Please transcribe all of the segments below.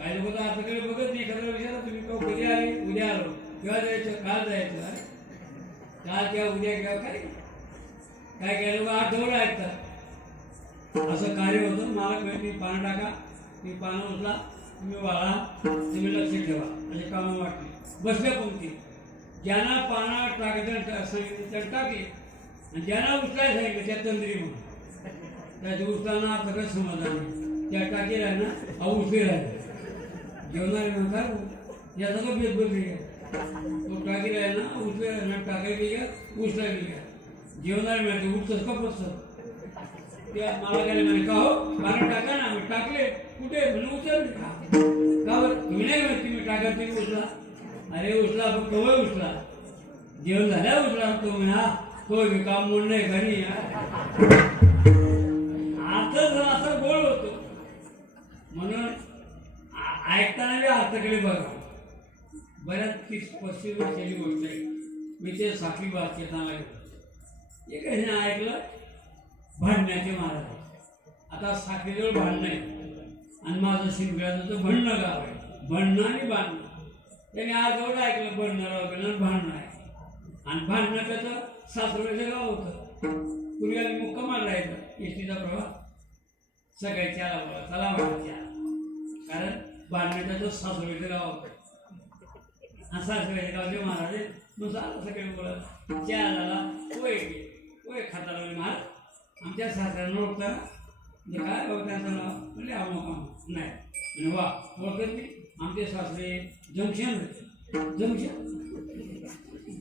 काही लोक तर बघत नाही. एखाद्याला विचारा तुम्ही का कधी आले? उद्या आलो. किंवा जायचं काल जायचं अरे काल किंवा उद्या किंवा काय? काय काय लोक आठवडं ऐकतात. असं कार्य होतं. मला कळत मी पानं टाका मी पानं उचला तुम्ही वाळा तुम्ही लक्ष ठेवा. असे कामं वाटले. बसल्या पंक्ती. ज्यांना पाना टाकायचं सांगितलं त्यानं टाकले आणि ज्यांना उचलाय सांगितलं त्या तंद्री म्हणून. त्याच्या उचलांना सगळं समाधान त्या टाकी राहिना अहो उचले राहिले जेवणारे म्हणतात याचा तो भेद बदली तो टाकी राहिना उचले राहिना टाकाय गेल्या उचला गेल्या जेवणारे मिळते उठतच का पचत त्या मला काय म्हणे का हो पाणी टाका ना मी टाकले कुठे म्हणून उचल का का बरं तुम्ही नाही म्हणत तुम्ही टाका तुम्ही उचला अरे उचला फक्त वय उचला जेवण झाल्या उचला तो म्हणे हा तो बी काम म्हणून नाही घरी ऐकताना मी अर्थकडे बघा बऱ्याच तीस पस्तीस वर्षाची गोष्ट आहे. मी ते साखी वाचताना एक ऐकलं भांडण्याचे महाराज आता साखरीजवळ भांडणं आहे आणि माझं शिंपल्याचं भंडणं गाव आहे. भंडणं आणि बांधणं त्याने आजवळ ऐकलं भंडणं वगैरे आणि भांडणं आहे. आणि भांडणं त्याचं सासवडीचं गाव होतं. पूर्वी आम्ही मुक्कामाला एस टीचा प्रवास सकाळी चला बोला चला म्हणा कारण बांधण्याचा त्याचं सासवडीचं गाव होतं. आणि सासवडीच्या गावचे महाराज आहेत. मग चाललं बोलत चहा झाला पोहे घे पोहे खाता लागले महाराज आमच्या सासऱ्यांना ओळखता म्हणजे काय बघ त्यांचं नाव म्हणजे अमुक नाही. म्हणजे वा ओळखत मी आमचे सासरे जंक्शन जंक्शन?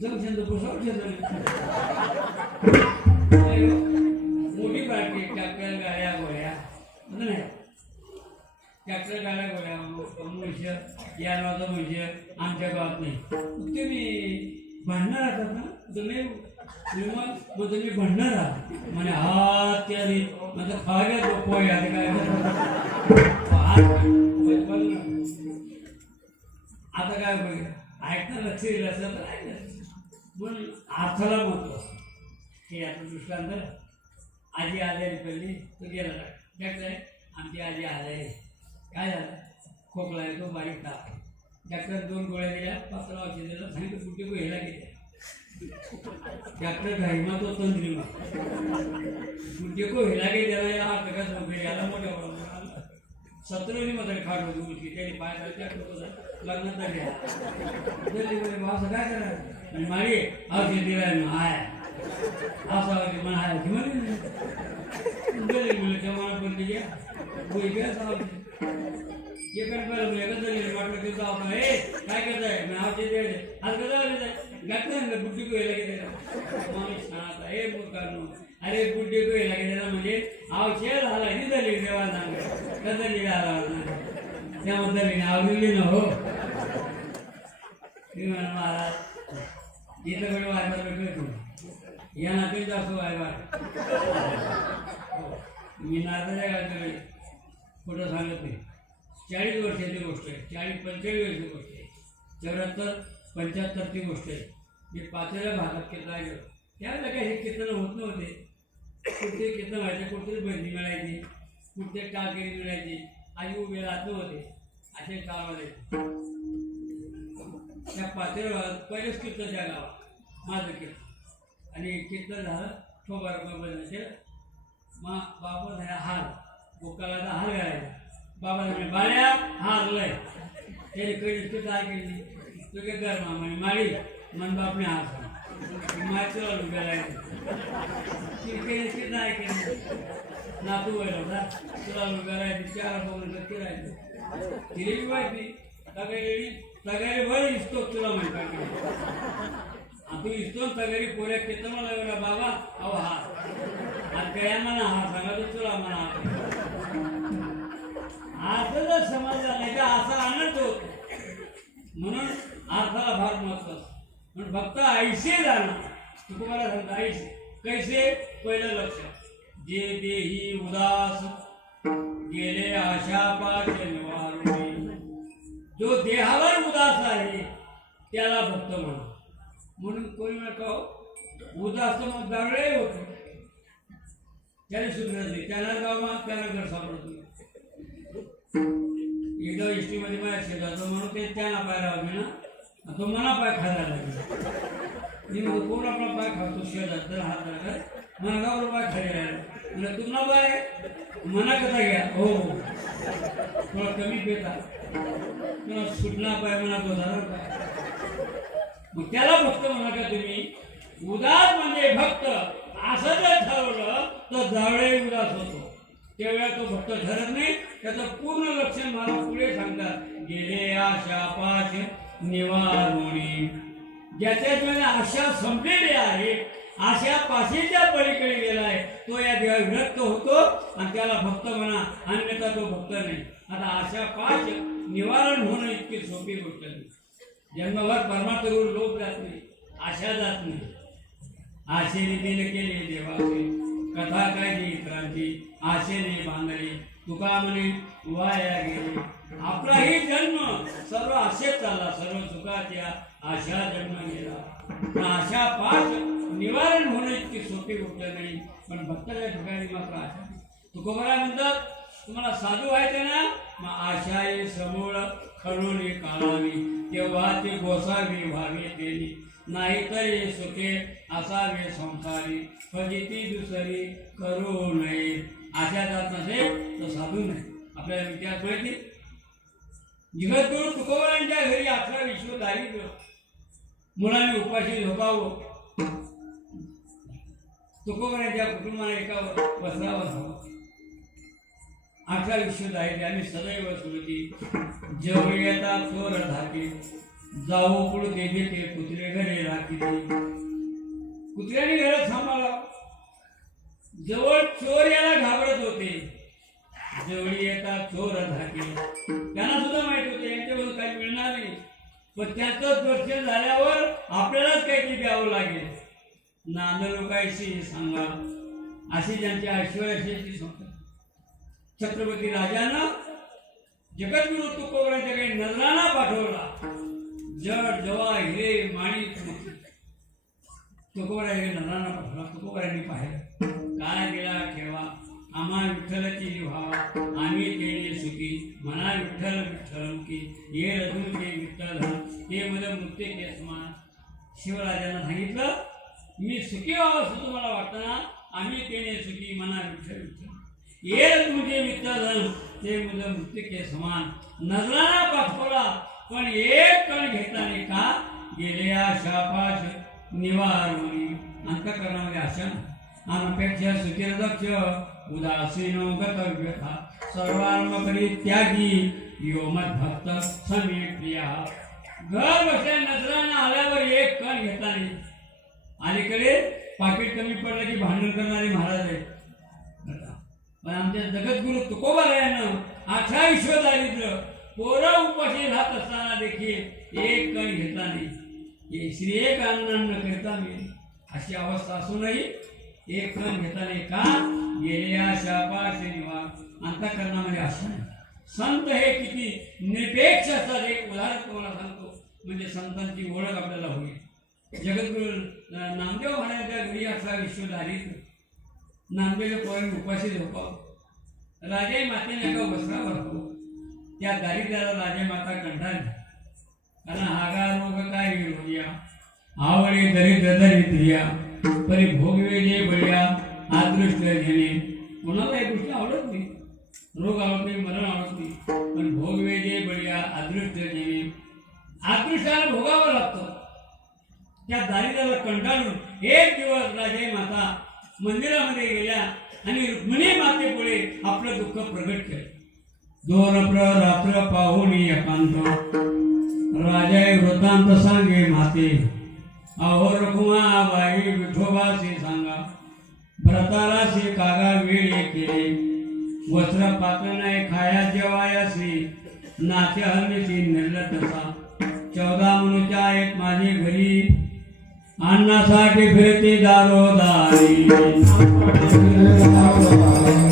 जंक्शन तर पुसावं मोठी पार्टी टाक्या गाड्या गोळ्या नाही. ट्रॅक्टर गाड्या गोळ्या मनुष्य या नावाचं मनुष्य आमच्या गावात नाही. तुम्ही भांडणार ना तुम्ही मग तुम्ही भांडणार आहात म्हणे हा त्याने म्हणजे खाव्या पोय आता काय आता काय बघा ऐकणं लक्ष दिलं असलं तर ऐकलं. म्हणून अर्थाला महत्त्व हे आता दृष्टांत. आजी आजारी पडली तो गेला. आमची आजी आजारी आहे. काय झालं? खोकला येतो बारीक ताप. डॉक्टर दोन गोळ्या दिल्या पाच औषध दिलं सांगितलं कुठे गोळ्याला गेल्या डॉक्टर घाईमा तो तंत्रीमा कुठे को हेला त्याला हा प्रकाश वगैरे याला मोठ्या प्रमाणात सतरवली मात्र खाड होती मुलगी त्याने पाय घालते आठवत लग्नात झाली असं काय करायचं? आणि मारी औषध दिलाय ना हाय असं औषध म्हणा हाय ती म्हणे. दिल्ली मुलीच्या मनात पण गेली बोल घ्या औषध ये कर पहिलं कसं दिलं वाटलं की आपण. ए काय करताय मी औषध द्यायचे आज कसं आलं घातलं ना बुड्डी को हेला गेले माणूस सांगता ए मुलगांनो अरे बुड्डी को हेला गेले म्हणजे औषध झाला ही झाली देवा सांग. कसं त्यामध्ये त्याबद्दल आवडली ना हो. मी म्हणा महाराज इथं कडे वायबार भेटलो तू या नात्याचा असो वायबार हो. मी नात्याच्या गाडी खोटं सांगत नाही. चाळीस वर्षाची गोष्ट आहे. चाळीस पंचेचाळीस वर्षाची गोष्ट आहे. चौऱ्याहत्तर पंच्याहत्तरची गोष्ट आहे. मी पाचव्या भागात केलं गेलो. त्यावेळेला काही हे कीर्तन होत नव्हते. कुठे कीर्तन व्हायचे कुठेतरी बहिणी मिळायची कुठे टाळगिरी मिळायची आई उभे राहत नव्हते. असे कामाले त्या पाचव्या भागात पहिलेच कीर्तन त्या गावात. माझं कीर्तन आणि कीर्तन झालं ठोबा रुपये बदलायचे मग बाबा झाला हार बोकाला हार घालायचा बाबा म्हणे बाळ्या हारलंय त्याने कधी तू काय केली तू काय कर मामा म्हणे माळी मन बापने हार सांग मायचं आलो गेलायचं केली नाही केली नातू व्हायला होता तुला करायची चार बघून तुला राहायचं तिने बी माहिती सगळ्या सगळ्या सगळी पोऱ्या केतं मला एवढा बाबा अहो हा. आणि काय म्हणा हा सांगा तू तुला म्हणा. असं जर समाज नाही तर असा आनंद होत म्हणून अर्थाला फार महत्त्व म्हणून फक्त ऐसे जाणं. तुम्हाला सांगता ऐसे कैसे? पहिलं लक्ष. जे देही उदास गेले आशा पाच जो देहावर उदास आहे त्याला भक्त म्हणा म्हणून कोणी नका उदास मग दरडे होतो. त्याने सुधरत नाही. त्याला गाव मग त्याला घर सापडत एकदा एसमध्ये माझ्या शेजारचा म्हणून ते त्याला पाय राहते ना तो मना पाय खायला लागला. मी म्हणतो कोण आपला पाय खातो? शेजार तर हात लागला. मला का पाय खाली तुम्हाला म्हणजे पाय मना कसा घ्या? हो, हो. थोडा कमी पेता. तुला सुटला पाय म्हणा तो झाला पाय. मग त्याला भक्त म्हणा का तुम्ही उदास म्हणजे भक्त असं जर ठरवलं तर जावळे उदास होतो. त्यावेळेला तो भक्त ठरत नाही. त्याचं पूर्ण लक्षण मला पुढे सांगतात. गेले आशा पाच निवारुणी ज्याच्या ज्याने आशा संपलेली आहे आशा पाशीच्या पलीकडे गेलाय तो या देवा विरक्त होतो आणि त्याला भक्त म्हणा अन्यथा तो भक्त नाही. आता आशा पाच निवारण होणं इतकी सोपी गोष्ट नाही. जन्मभर परमात्म्यावर लोक जात नाही आशा जात नाही. आशेने दिले केले देवाचे कथा काय इतरांची आशेने बांधली. तुका म्हणे वाया गेले. आपलाही जन्म सर्व आशेत चालला सर्व सुखाच्या आशा जन्म गेला. आशा पाच निवारण होणं इतकी सोपी गोष्ट नाही पण भक्ताच्या ठिकाणी मात्र आशा. तुकोबरा म्हणतात तुम्हाला साधू व्हायचे ना? मग आशाई समोर खळून काढावी. तेव्हा ते गोसावी व्हावे तेनी. नाहीतर सुखे असावे संसारी. फजिती दुसरी करू नये. आशा जात नसेल तर साधू नाही. आपल्याला विचार माहिती जगद्गुरु तुकोबरांच्या घरी आपला विश्व दारिद्र्य. मुलांनी उपाशी झोपावं. तुकोबरांच्या कुटुंबाने एका वस्त्रावर हवं. अठरा विश्व आहे आम्ही सदैव स्मृती जवळ येता चोर धाके. जाऊ पुढे ते कुत्रे घरे राखीते कुत्र्याने घरात सांभाळा. जवळ चोर याला घाबरत होते. जवळी येता चोर धाके. त्यांना सुद्धा माहीत होते यांच्याकडून काही मिळणार नाही. पण त्याचं दर्शन झाल्यावर आपल्यालाच काहीतरी द्यावं लागेल. नांद लोकांशी सांगा. अशी ज्यांची ऐश्वर्याची संस्था छत्रपती राजानं जगद्गुरु तुकोबरांच्याकडे नजराना पाठवला. जड जवा हिरे माणिक मोती नजराना पाठवला. तुकोबरांनी पाहिलं. काय गेला ठेवा. आम्हा विठ्ठलाची व्हावा. आम्ही केले सुखी. म्हणा विठ्ठल विठ्ठल की ये रजू ते विठ्ठल हे. मला मृत्य के समान शिवराजांना सांगितलं मी सुखी व्हावं असं तुम्हाला वाटतं ना आम्ही केले सुखी. म्हणा विठ्ठल विठ्ठल. एक तुझे मित्र ते मुलं मृत्यू के समान. नजराना पाठवला पण एक कण घेताना का गेल्या शापाश निवारणी अंतकरणामध्ये आशा अनपेक्षा सुखीर दक्ष उदासीनो गतव्यथा. सर्वांम परित्यागी यो भक्त समी प्रिया घर बसल्या नजराना आल्यावर एक कण घेता नाही अलीकडे पाकिट कमी पडलं की भांडण करणारे महाराज आहेत. पण आमच्या जगद्गुरु तुकोबारायानं अठरा विश्व दारिद्र्य पोरं उपाशी राहत असताना देखील एक कण घेता नाही. श्री एक अन्न करता मी अशी अवस्था असूनही एक कण घेता नाही का? गेल्या शापा श्रीवा अंतकरणामध्ये असं संत हे किती निरपेक्ष असतात एक उदाहरण तुम्हाला सांगतो. म्हणजे संतांची ओळख आपल्याला होईल. जगद्गुरु नामदेव महाराजांच्या घरी अठरा विश्व दारिद्र्य. नांदेड पोरण उपाशी झोपाव. राजे मातेने एका वस्त्रा भरतो त्या दारिद्र्याला राजे माता कंठाली कारण हागा रोग काय होऊया आवडे दरिद्र दरिद्रिया परी भोगवे जे बळ्या आदृष्ट घेणे. कोणाला ही गोष्टी आवडत नाही. रोग आवडत नाही मरण आवडत नाही. पण भोगवे जे बळ्या आदृष्ट घेणे. आदृष्टाला भोगावं लागतं. त्या दारिद्र्याला कंटाळून एक दिवस राजे माता मंदिरामध्ये गेल्या आणि रुक्मिणी मातेपुढे आपलं दुःख प्रगट केलं. दोन रात्र पाहुणी एकांत राजा वृत्तांत सांगे माते अहो रखुमा बाई विठोबाशी सांगा. व्रताला कागा वेळे केले. वस्त्र पात्र नाही खाया जेवायासी नाचे हल्लीची निर्लतसा चौदा मनुच्या एक माझे घरी. अन्नासाठी फिरते दारोदारी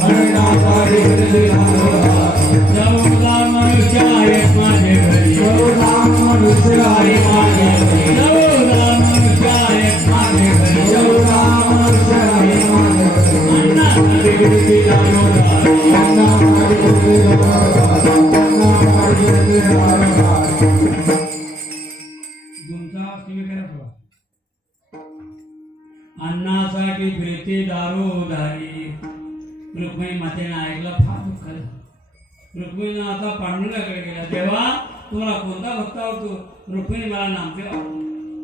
अन्नासाठी फिरते दारोदारी. चौदा मनुष्य आहेत माझे घरी। चौदा मनुष्य आहेत माझे घरी। चौदा मनुष्य आहेत माझे घरी। चौदा मनुष्य आहेत माझे घरी। अन्नासाठी फिरते दारोदारी अन्नासाठी फिरते दारोदारी तुमचा अन्नासाठी फिरते दारी. रुक्मिणी मातेने ऐकलं फार दुःख झालं. रुक्मिणीनं आता पांडुरंगाकडे गेला. देवा तुम्हाला कोणता भक्त आवडतो? रुक्मिणी मला नामदेव आवडतो.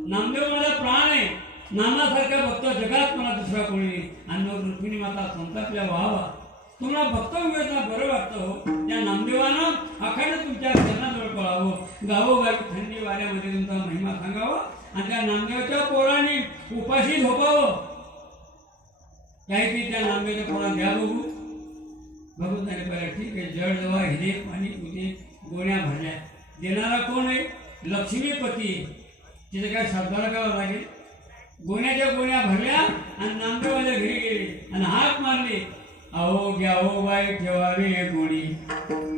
नामदेव माझा प्राण आहे. नामासारखा भक्त जगात मला दुसरा कोणी आणि मग रुक्मिणी माता संतापल्या व्हावा. तुम्हाला भक्त मिळताना बरं वाटतं हो. त्या नामदेवानं अखंड तुमच्या चरणाजवळ पळावं. गावोगावी थंडी वाऱ्यामध्ये तुमचा महिमा सांगावा. आणि त्या नामदेवाच्या पोराने उपाशी झोपावं. त्या नामदेवाच्या पोरा द्या बघू बघून झाले बरं ठीक आहे जड जवा हिरे पाणी पुते गोण्या भरल्या देणारा कोण आहे लक्ष्मीपती तिथे काय सातबारा करावं लागेल गोण्याच्या गोण्या भरल्या आणि नामदेवाच्या घरी गेले आणि हाक मारले अहो घ्यावो बाई ठेवावे गोणी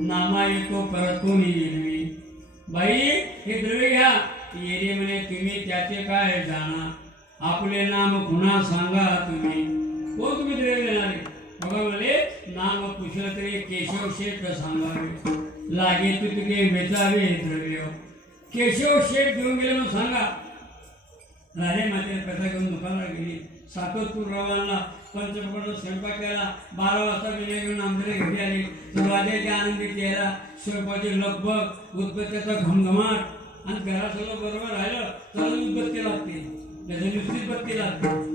नामा येतो परतून येईल बाई हे द्रव्य घ्या येरे म्हणे तुम्ही त्याचे काय जाणा आपले नाम पुन्हा सांगा तुम्ही कोण तुम्ही द्रव्य बघा नाम पुसलं तरी केशव शेठ सांगावे लागे तू तुझे वेचावे द्रव्य हो. केशव शेठ घेऊन गेले म्हणून सांगा. राजे माते पैसा घेऊन दुकानाला गेली. सातोदपूर रवाला पंचपड स्वयंपाक केला. बारा वाजता विनय घेऊन आमच्या घरी आली. राजाच्या आनंदी चेहरा स्वयंपाची लगबग उदबत्त्याचा घमघमाट. आणि घरात बरोबर राहिलं तर उदबत्ती लागते. त्याच्या नुसतीच बत्ती लागते.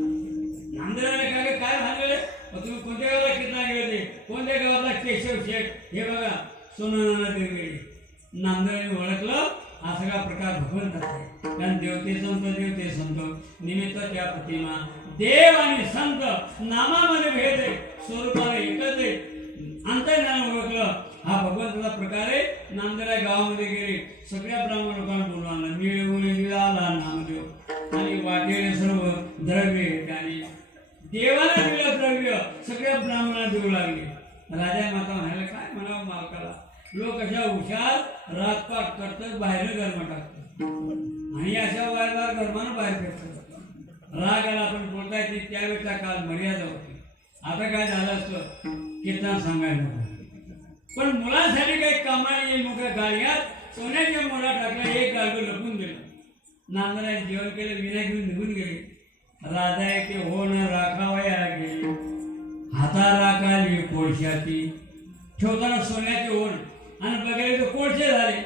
नांदेडाने काय काय भांडले तुम्ही कोणत्या गावाला कितना गेले कोणत्या गावाला केशव शेठ? हे बघा सोननाला ते गेले नांदराने ओळखलं हा सगळा प्रकार भगवंताचा आहे. कारण देवते संत देवते संत. निमित्त त्या प्रतिमा देव आणि संत नामामध्ये भेद आहे स्वरूपाला एकच आहे. अंतर्ज्ञान ओळखलं हा भगवंताचा प्रकार आहे. गावामध्ये गेले सगळ्या ब्राह्मण लोकांना बोलवलं मिळवून मिळाला नामदेव. आणि वाटेले सर्व द्रव्य त्याने देवाला दिलं द्रव्य सगळ्या ब्राह्मणाला देऊ लागले. राजा माता म्हणाले काय म्हणावं मालकाला? लोक अशा हुशार राजपाट करतात बाहेर गरमा टाकतात. आणि अशा वायदा गरमानं बाहेर फिरतात राग आला आपण बोलता येते त्यावेळेचा काल मर्यादा होती. आता काय झालं असतं? कीर्तन सांगायला पण मुलांसाठी काही कामाला येईल मोठ्या गाड्यात सोन्याच्या मुला टाकल्या एक गाडगं लपून दिलं. नांदराने जेवण केलं विना घेऊन निघून गेले. राजा ते हो न राखावया गे हाता राखाली कोळशाची. ठेवताना सोन्याचे ओढ आणि बघायला तर कोळशे झाले.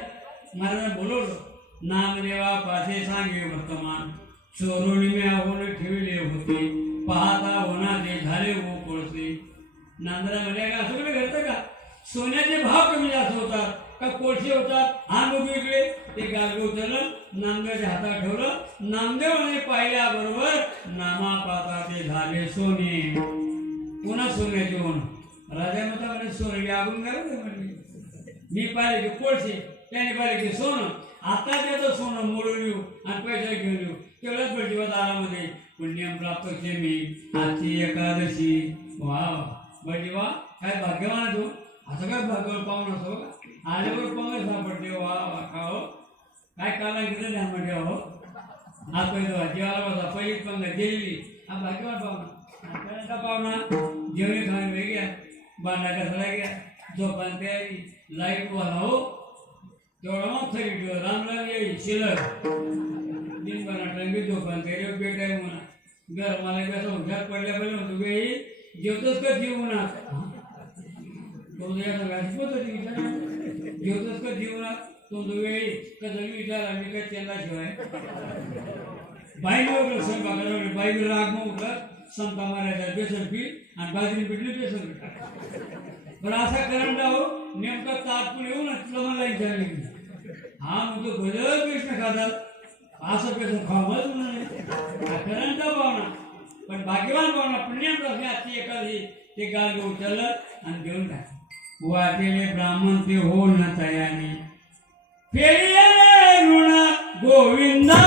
महाराजांना बोलवलं नामदेवा पासे सांगे वर्तमान. चोरून मी होऊन ठेवले होते. पाहता होणार झाले हो कोळसे. नांदरा म्हणजे का असं घडतं का? सोन्याचे भाव कमी जास्त होतात का कोळशे होतात? हा बघू इकडे ते गाडगे उचललं नामदेवाच्या हातात ठेवलं नामदेवाने पाहिल्याबरोबर नामा ते झाले सोने. पुन्हा सोन्याचे होण राजा म्हणता म्हणे सोनं यागून करायचं म्हणले मी पाहिले की कोळशे त्याने पाहिले की सोनं. आता त्याचं सोनं मोडून येऊ आणि पैसे घेऊन येऊ. तेवढ्याच बळजीवा दारामध्ये पुण्यम प्राप्त केले मी. आजची एकादशी. वा बळजीवा काय भाग्यवान आहे तू. असं काय भाग्यवान पाहून असो आल्यावर पाहून सापडते. वा वा का हो काय काला किती ध्यान म्हणजे हो हा पहिला जेवायला बसा. पहिली पंगत जेवली हा भाग्यवान पाहुणा आपल्याला पाहुणा जेवणी खाणे वेगळ्या बांधा कसला घ्या झोपान तयारी. लाइट वाला हो तेवढा मग थरी ठेव. राम राम येईल शिलर. दिनभरा बनाटला मी झोपान तयारी. बेट आहे म्हणा. घर मला कसं हुशार पडल्या पहिले म्हणतो वेळी जेवतोच का जीव म्हणा? तो राजपूत होती विचार जेवतोच का जीवनात तो जो वेळी कसं विचारा मी काय त्यांना शिवाय. बाईने उठलं स्वयंपाकाला उठलं बाईने राग मग उठलं. संपा मारायचा बेसन पीठ आणि बाजरी पिठली बेसन पीठ. पण असा करंट हो नेमका ताटपून येऊन तुला मला विचारले हा म्हणतो गजर बेसन खातात. असं कसं खावच नाही हा करंट भावना पण भाग्यवान भावना पुण्यात असल्या आजची एखादी ते गाल चाललं आणि घेऊन टाकलं. वाटेले ब्राह्मण ते हो न तयारी फेरिये ऋण गोविंदा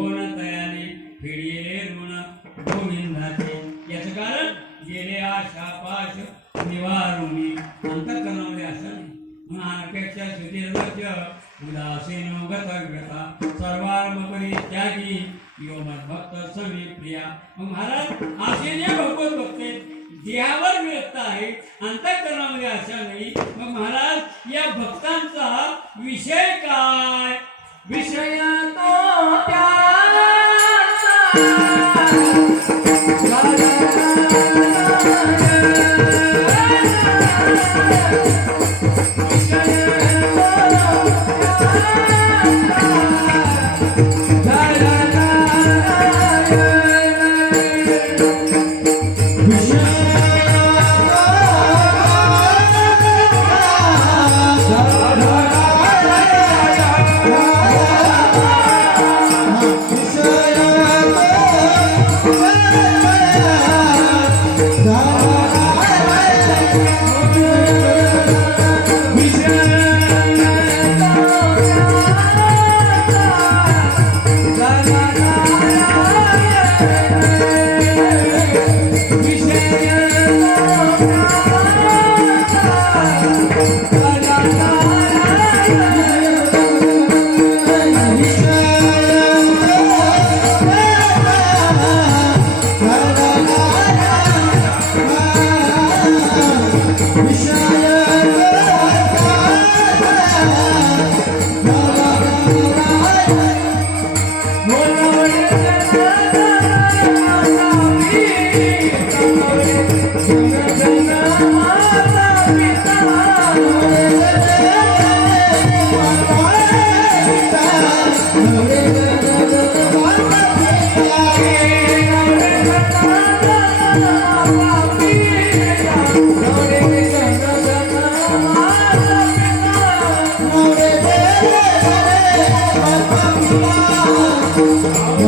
ते तयाने फेडलेले ऋण गोविंदाचे याच कारण गेले आशा पाश निवारुणी अंतकरणामध्ये असं म्हणून अनपेक्षा सुदीर्घ उदासीन गतव्यता. सर्वार्म परित्यागी यो भक्त सवी प्रिया. मग महाराज असे जे भगवत बघते देहावर व्यक्त आहे अंतकरणामध्ये अशा नाही मग महाराज या भक्तांचा विषय काय? विषय तो त्याचा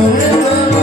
Música